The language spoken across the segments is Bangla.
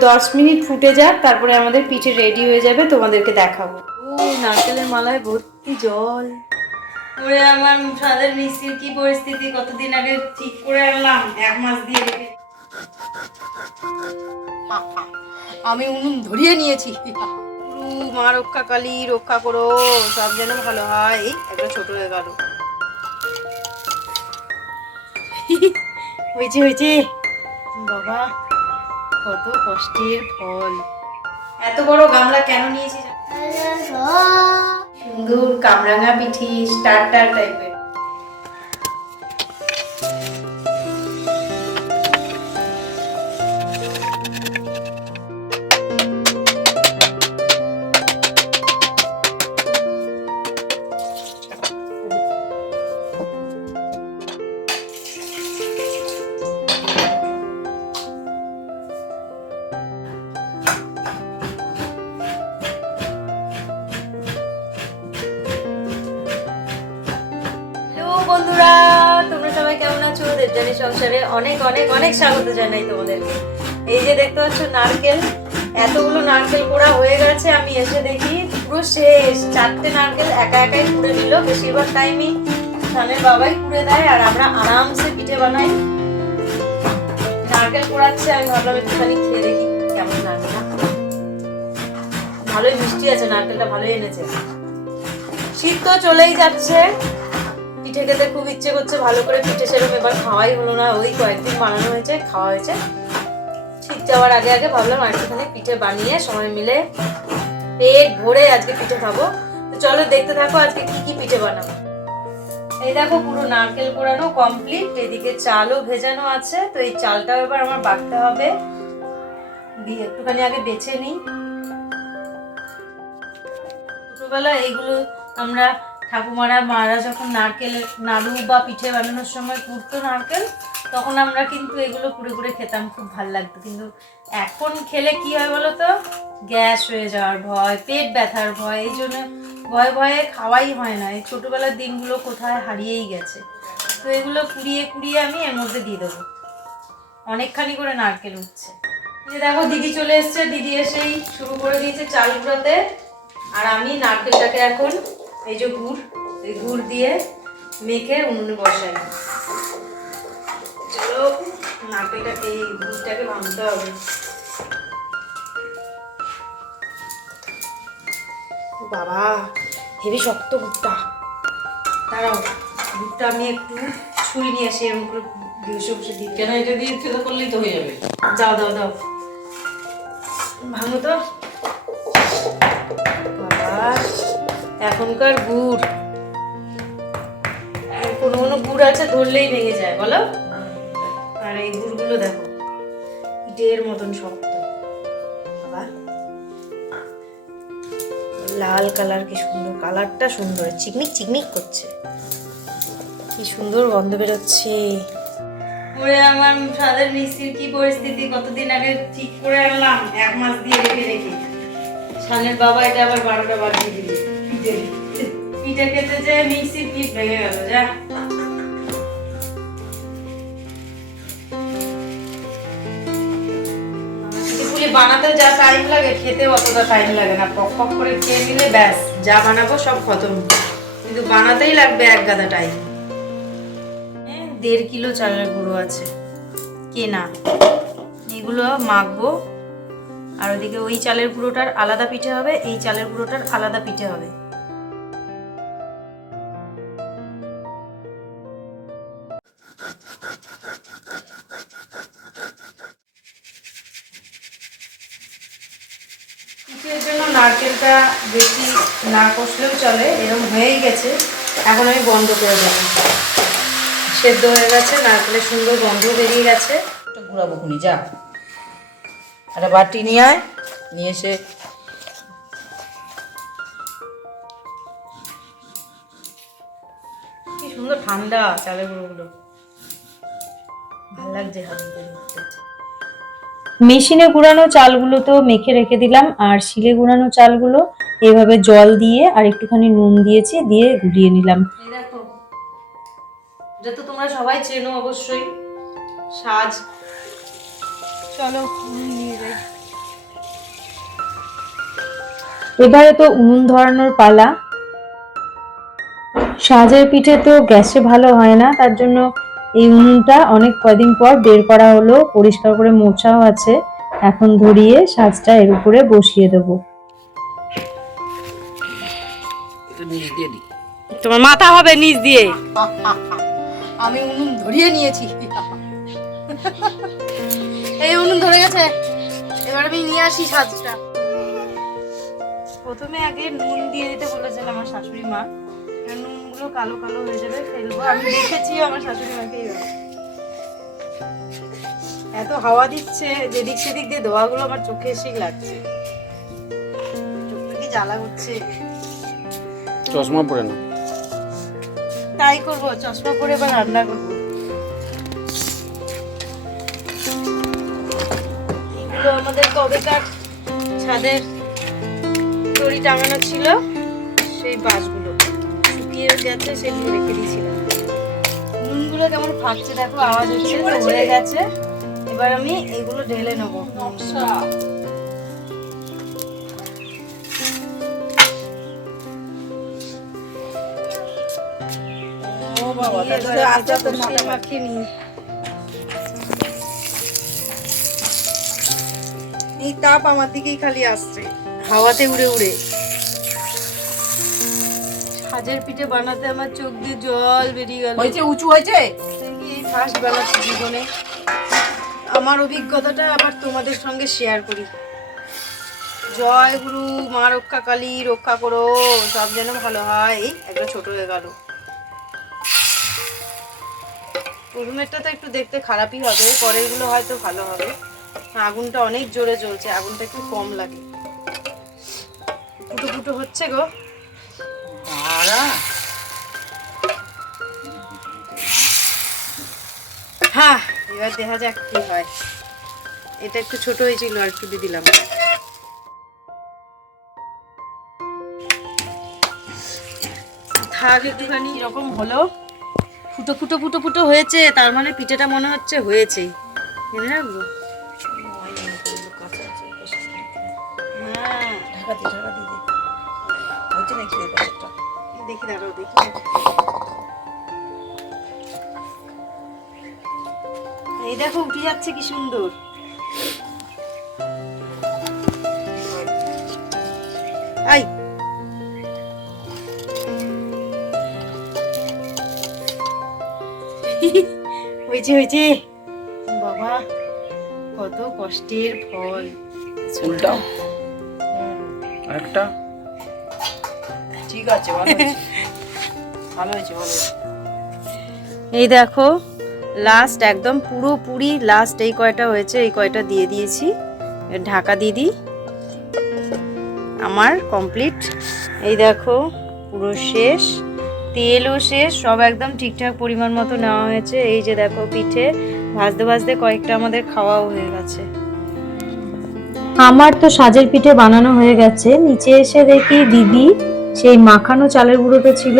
দশ মিনিট ফুটে যাক তারপরে আমাদের পিঠে রেডি হয়ে যাবে তোমাদেরকে দেখাবো। ও নারকেলের মালায় ভর্তি জল। ওরে আমার সাদের মিষ্টির কি পরিস্থিতি? কতদিন আগে ঠিক করে আনলাম এক মাস দিয়ে রেখে। আমি উনুন ধরিয়ে নিয়েছি। মা রক্ষা কালী রক্ষা করো সব যেন ভালো হয়। একটা ছোট হয়ে গেল। হয়েছে হয়েছে। বাবা। কত কষ্টের ফল। এত বড় গামলা কেন নিয়েছি সুন্দর কামরাঙা পিঠি স্টার্টার টাইপের সংসারে অনেক অনেক অনেক স্বাগত জানাই তোমাদেরকে এই যে দেখতে পাচ্ছ নারকেল, এতগুলো নারকেল পোড়া হয়ে গেছে। আমি এসে দেখি পুরো শেষ। চারটে নারকেল একা একাই পুড়ে নিল। বেশিরভাগ টাইমই ধানের বাবাই পুড়ে দেয় আর আমরা আরামসে পিঠে বানাই। নারকেল পোড়াচ্ছে, আমি ভাবলাম একটুখানি খেয়ে দেখি কেমন নারকেল ভালোই মিষ্টি আছে, নারকেলটা ভালোই এনেছে। শীত তো চলেই যাচ্ছে। পিঠে খেতে খুব ইচ্ছে করছে ভালো করে পিঠে সেরকম এবার খাওয়াই হলো না। ওই কয়েকদিন বানানো হয়েছে, খাওয়া হয়েছে। ঠিক যাওয়ার আগে আগে ভাবলাম আর একটুখানি পিঠে বানিয়ে সবাই মিলে পেট ভরে আজকে পিঠে খাব। তো চলো দেখতে থাকো আজকে কি কি পিঠে বানাবো। এই দেখো পুরো নারকেল কোড়ানো কমপ্লিট এদিকে চালও ভেজানো আছে, তো এই চালটাও এবার আমার বাটতে হবে। দিয়ে একটুখানি আগে বেছে নিই। ছোটবেলা এইগুলো আমরা ঠাকুমারা, মারা যখন নারকেল, নাড়ু বা পিঠে বানানোর সময় কুড়তো নারকেল, তখন আমরা কিন্তু এগুলো কুড়ে কুড়ে খেতাম, খুব ভালো লাগতো। কিন্তু এখন খেলে কি হয় বলো তো গ্যাস হয়ে যাওয়ার ভয়, পেট ব্যথার ভয়, এই জন্য ভয়ে ভয়ে খাওয়াই হয় না। এই ছোটোবেলার দিনগুলো কোথায় হারিয়েই গেছে। তো এগুলো কুড়িয়ে কুড়িয়ে আমি এর মধ্যে দিয়ে দেবো। অনেকখানি করে নারকেল উঠছে। যে দেখো, দিদি চলে এসছে। দিদি এসেই শুরু করে দিয়েছে চাল গুঁড়োতে। আর আমি নারকেলটাকে এখন এই যে গুড় এই গুড় দিয়ে মেখে উনুনে বসাই। চলো নারকেলটাকে এই গুড়টাকে ভাঙতে হবে। বাবা হেভি শক্ত গুড়টা। দাঁড়াও গুড়টা আমি একটু ছুরি নিয়ে আসি এরকম করে বসে বসে দিই কেন এটা দিয়ে করলেই তো হয়ে যাবে? দাও দাও দাও। ভাঙো তো? এখনকার গুড়। কোনো কোনো গুড় আছে, ধরলেই ভেঙে যায়, বলো? আর এই গুড়গুলো দেখো, ইটের মতন শক্ত। লাল কালার কি সুন্দর, কালারটা সুন্দর, চিকমিক চিকমিক করছে। কি সুন্দর গন্ধ বেরোচ্ছে। ওরে আমার সাদের মিষ্টির কি পরিস্থিতি, কতদিন আগে ঠিক করে আনলাম, এক মাস দিয়ে রেখে রেখে। সানের বাবা এটা আবার বারোটা বাজিয়ে দিল। পিঠে খেতে যে মিক্সির পিঠ ভেঙে গেল, যা। বানাতে যা টাইম লাগে খেতে অতটা টাইম লাগে না। পক পক করে খেয়ে নিলে ব্যাস, যা বানাবো সব খতম। কিন্তু বানাতেই লাগবে এক গাদা টাইম দেড় কিলো চালের গুঁড়ো আছে। কেনা। এগুলো মাখবো। আর ওদিকে ওই চালের গুঁড়োটার আলাদা পিঠে হবে, এই চালের গুঁড়োটার আলাদা পিঠে হবে। না কষলেও চলে এরকম হয়েই গেছে। এখন আমি বন্ধ করে দেবো। সেদ্ধ হয়ে গেছে, নারকেলের সুন্দর গন্ধ বেরিয়ে গেছে। ঘুরাবো খুনি, যা। একটা বাটি নিয়ে আয়, নিয়ে এসে কি সুন্দর ঠান্ডা চালের গুঁড়োগুলো। ভালো লাগছে মেশিনে গুঁড়ানো চালগুলো তো মেখে রেখে দিলাম, আর শিলে গুঁড়ানো চালগুলো এভাবে জল দিয়ে আর একটুখানি নুন দিয়েছি দিয়ে গুলিয়ে নিলাম। দেখো এটা তো তোমরা সবাই চেনো অবশ্যই। সাজ। চলো নিয়ে যাই। এবারে তো উনুন ধরানোর পালা। সাজের পিঠে তো গ্যাসে ভালো হয় না তার জন্য এই উনুনটা অনেক কদিন পর বের করা হলো পরিষ্কার করে মোছাও আছে। এখন ধরিয়ে সাজটা এর উপরে বসিয়ে দেবো। নিচ দিয়ে দিই। তোমার মাথা হবে নিচ দিয়ে। আমি উনুন ধরিয়ে নিয়েছি। এই উনুন ধরে গেছে। এবার আমি নিয়ে আসি সাজটা। প্রথমে আগে নুন দিয়ে দিতে বলেছেন আমার শাশুড়ি মা। নুনগুলো কালো কালো হয়ে যাবে ফেলব। আমি দেখেছি আমার শাশুড়ি মাকে এত হাওয়া দিচ্ছে যেদিক সেদিক দিয়ে ধোয়াগুলো আমার চোখে এসে লাগছে। চোখ থেকে জ্বালা করছে। চশমা পরে না তাই করব চশমা পরে এবার রান্না করব। এগুলো আমাদের কবেকার ছাদের দড়ি টাঙানো ছিল সেই বাঁশগুলো শুকিয়ে গেছে সেগুলো রেখে দিয়েছিলাম নুনগুলো কেমন ফাটছে দেখো আওয়াজ হচ্ছে তো হয়ে গেছে। এবার আমি এগুলো ঢেলে নেব। আস্তে আস্তে এটা মাথা কষিয়ে মাখিয়ে নিই এই তাপ আমার দিকেই খালি আসছে। হাওয়াতে উড়ে উড়ে সাজের পিঠে বানাতে আমার চোখ দিয়ে জল বেরিয়ে গেল। হয়েছে উঁচু হয়েছে? এই ফার্স্ট বানাচ্ছি জীবনে। আমার অভিজ্ঞতাটা আবার তোমাদের সঙ্গে শেয়ার করি জয় গুরু মা রক্ষা কালী রক্ষা করো সব যেন ভালো হয়। এই একটা ছোট হয়ে গেল। প্রথমেরটা তো একটু দেখতে খারাপই হবে পরেরগুলো হয়তো ভালো হবে। আগুনটা অনেক জোরে জ্বলছে আগুনটা একটু কম লাগে। ফুটো ফুটো হচ্ছে গো। হ্যাঁ এবার দেখা যাক কি হয়। এটা একটু ছোট হয়েছিল আর একটু দিয়ে দিলাম। থাক একটুখানি এরকম হলো। ফুটো ফুটো ফুটো ফুটো হয়েছে, তার মানে পিঠেটা মনে হচ্ছে রাখব হ্যাঁ হয়েছে। এই পাশেরটা দেখি দাঁড়াও দেখি এই দেখো, উঠে যাচ্ছে কি সুন্দর। আই। হয়েছে হয়েছে। বাবা কত কষ্টের ফল। উল্টাও আরেকটা? ঠিক আছে ভালো হয়েছে। ভালো হয়েছে ভালো এই দেখো লাস্ট একদম পুরোপুরি লাস্ট এই কয়টা হয়েছে এই কয়টা দিয়ে দিয়েছি। ঢাকা দিদি আমার কমপ্লিট এই দেখো পুরো শেষ। তেলও শেষ, সব একদম ঠিকঠাক পরিমাণ মতো নেওয়া হয়েছে। এই যে দেখো পিঠে, ভাজতে ভাজতে কয়েকটা আমাদের খাওয়াও হয়ে গেছে। আমার তো সাজের পিঠে বানানো হয়ে গেছে। নিচে এসে দেখি দিদি, সেই মাখানো চালের গুঁড়োটা ছিল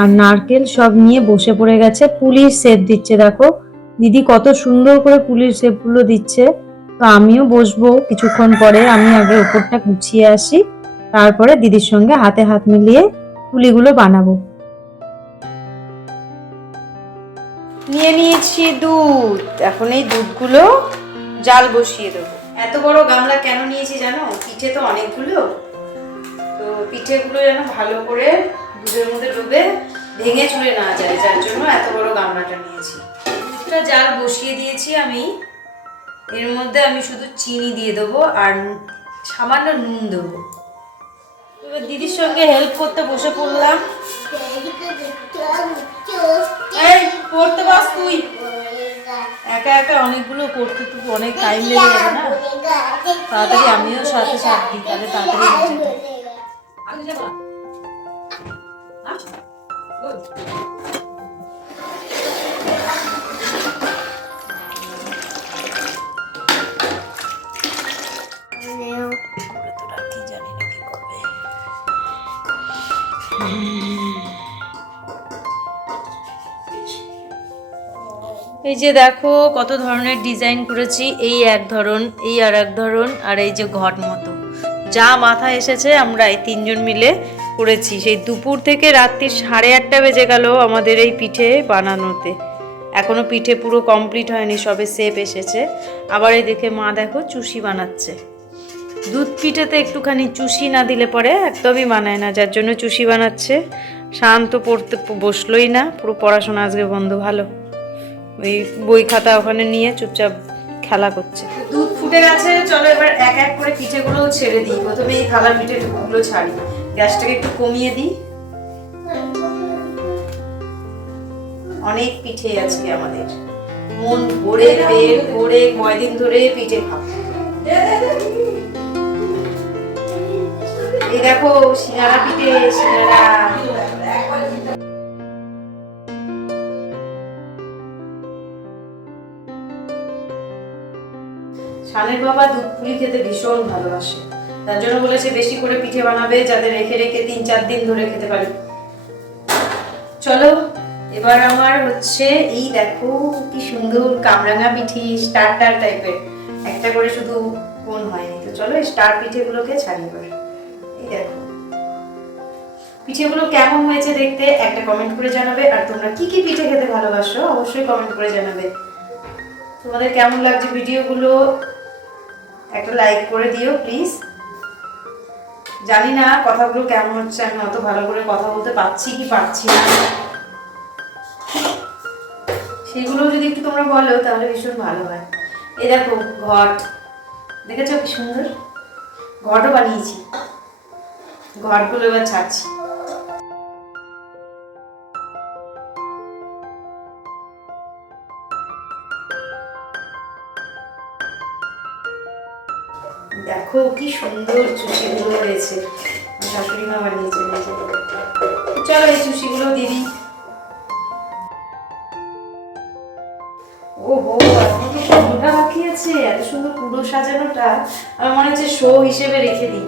আর নারকেল সব নিয়ে বসে পড়ে গেছে। পুলিশ সেপ দিচ্ছে, দেখো। দিদি কত সুন্দর করে পুলিশ সেপগুলো দিচ্ছে। তো আমিও বসবো কিছুক্ষণ পরে, আমি আগে ওপরটা গুছিয়ে আসি। তারপরে দিদির সঙ্গে হাতে হাত মিলিয়ে পুলিগুলো বানাবো। নিয়ে নিয়েছি দুধ। এখন এই দুধগুলো জাল বসিয়ে দেবো। এত বড় গামলা কেন নিয়েছি জানো? পিঠে তো অনেকগুলো। তো পিঠেগুলো যেন ভালো করে দুধের মধ্যে ডুবে ভেঙে চলে না যায়, যার জন্য এত বড় গামলাটা নিয়েছি। দুধটা জাল বসিয়ে দিয়েছি আমি। এর মধ্যে আমি শুধু চিনি দিয়ে দেবো আর সামান্য নুন দেবো। দিদির সঙ্গে হেল্প করতে বসে পড়লাম। এই, পড়তে পারস তুই? একা একা অনেকগুলো করতে তো অনেক টাইম লেগে যাবে না। তাড়াতাড়ি আমিও সাথে সাথ দিই, তাহলে তাড়াতাড়ি আমি যাবে। এই যে দেখো, কত ধরনের ডিজাইন করেছি। এই এক ধরন, এই আর এক ধরন, আর এই যে ঘট মতো। যা মাথা এসেছে, আমরা এই তিনজন মিলে করেছি। সেই দুপুর থেকে রাত্রি সাড়ে আটটা বেজে গেল আমাদের এই পিঠে বানানোতে। এখনও পিঠে পুরো কমপ্লিট হয়নি, সবে সেপ এসেছে। আবার এই দেখে মা দেখো চুষি বানাচ্ছে। দুধ পিঠেতে একটুখানি চুষি না দিলে পরে একদমই মানায় না, যার জন্য চুষি বানাচ্ছে। শান্ত পড়তে বসলোই না, পুরো পড়াশোনা আজকে বন্ধ, ভালো। ওই বই খাতা ওখানে নিয়ে চুপচাপ খেলা করছে। দুধ ফুটে গেছে, চলো এবার এক এক করে পিঠেগুলো ছেড়ে দিই। প্রথমে এই থালা পিঠেগুলো ছাড়ি। গ্যাসটাকে একটু কমিয়ে দিই। অনেক পিঠে আজকে আমাদের। মন ভরে পেট ভরে কয়দিন ধরে পিঠে খাব। এই দেখো সিঙ্গারা পিঠে সিঙ্গারা শানের বাবা দুধ পুলি খেতে ভীষণ ভালোবাসে। তার জন্য বলেছে, বেশি করে পিঠে বানাবে যাতে রেখে রেখে তিন চার দিন ধরে খেতে পারি। চলো, এবার আমার হচ্ছে এই দেখো কি সুন্দর কামরাঙা পিঠি স্টার্টার টাইপের। একটা করে শুধু কোন হয়নি। তো চলো, এই স্টার পিঠেগুলোকে ছাড়িয়ে এবার। এই দেখো। পিঠেগুলো কেমন হয়েছে দেখতে একটা কমেন্ট করে জানাবে। আর তোমরা কি কি পিঠে খেতে ভালোবাসো অবশ্যই কমেন্ট করে জানাবে। তোমাদের কেমন লাগছে ভিডিওগুলো একটা লাইক করে দিও প্লিজ জানি না কথাগুলো কেমন হচ্ছে, আমি অত ভালো করে কথা বলতে পারছি কি পারছি না। সেগুলো যদি একটু তোমরা বলো, তাহলে ভীষণ ভালো হয়। এ দেখো, ঘট। দেখেছ কি সুন্দর? ঘটও বানিয়েছি। ঘটগুলো এবার ছাড়ছি। দেখো কি সুন্দর চুষিগুলো আমার শাশুড়ি মা বানিয়েছে। চলো এই চুষিগুলো দিদি ওহো সুন্দরটা বাকি আছে, এত সুন্দর পুরো সাজানোটা। আমার মনে হচ্ছে শো হিসেবে রেখে দিই।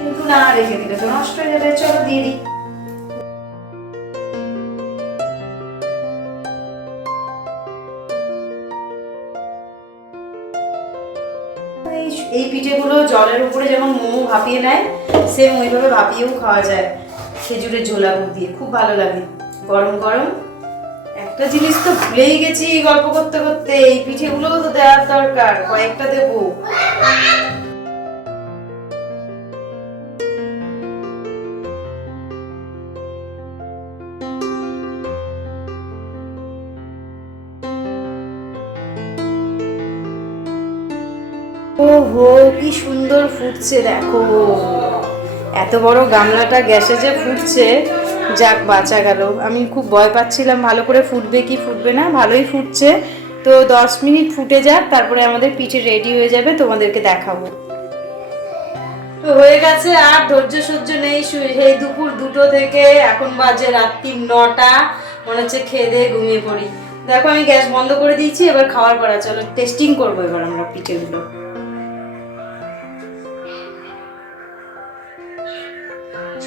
কিন্তু না, রেখে দিলে তো নষ্ট হয়ে যাবে। চলো দিয়ে দিই। জলের উপরে যেমন মোমো ভাপিয়ে নেয় সেম ওইভাবে ভাপিয়েও খাওয়া যায়। খেজুরের ঝোলা মুখ দিয়ে, খুব ভালো লাগে। গরম গরম। একটা জিনিস তো ভুলেই গেছি গল্প করতে করতে। এই পিঠেগুলোও তো দেওয়ার দরকার, কয়েকটা দেবো। সুন্দর ফুটছে, দেখো। এত বড় গামলাটা গ্যাসে যে ফুটছে, যাক, বাঁচা গেল। আমি খুব ভয় পাচ্ছিলাম, ভালো করে ফুটবে কি ফুটবে না, ভালোই ফুটছে। তো দশ মিনিট ফুটে যাক, তারপরে আমাদের পিঠে রেডি হয়ে যাবে, তোমাদেরকে দেখাবো। তো হয়ে গেছে, আর ধৈর্য সহ্য নেই সেই দুপুর দুটো থেকে এখন বাজে রাত্রি নটা। মনে হচ্ছে খেয়ে দিয়ে ঘুমিয়ে পড়ি। দেখো, আমি গ্যাস বন্ধ করে দিয়েছি, এবার খাওয়ার পড়া চলো টেস্টিং করব এবার আমরা পিঠেগুলো।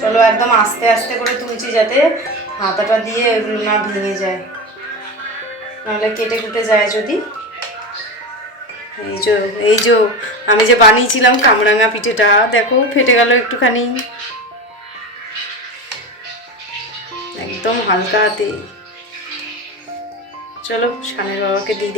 চলো একদম আস্তে আস্তে করে তুলছি যাতে হাতাটা দিয়ে ওগুলো না ভেঙে যায়। নাহলে কেটে কুটে যায় যদি। এই যে এই যে, আমি যে বানিয়েছিলাম কামরাঙা পিঠেটা, দেখো ফেটে গেল একটুখানি। একদম হালকা হাতে। চলো সানের বাবাকে দিয়ে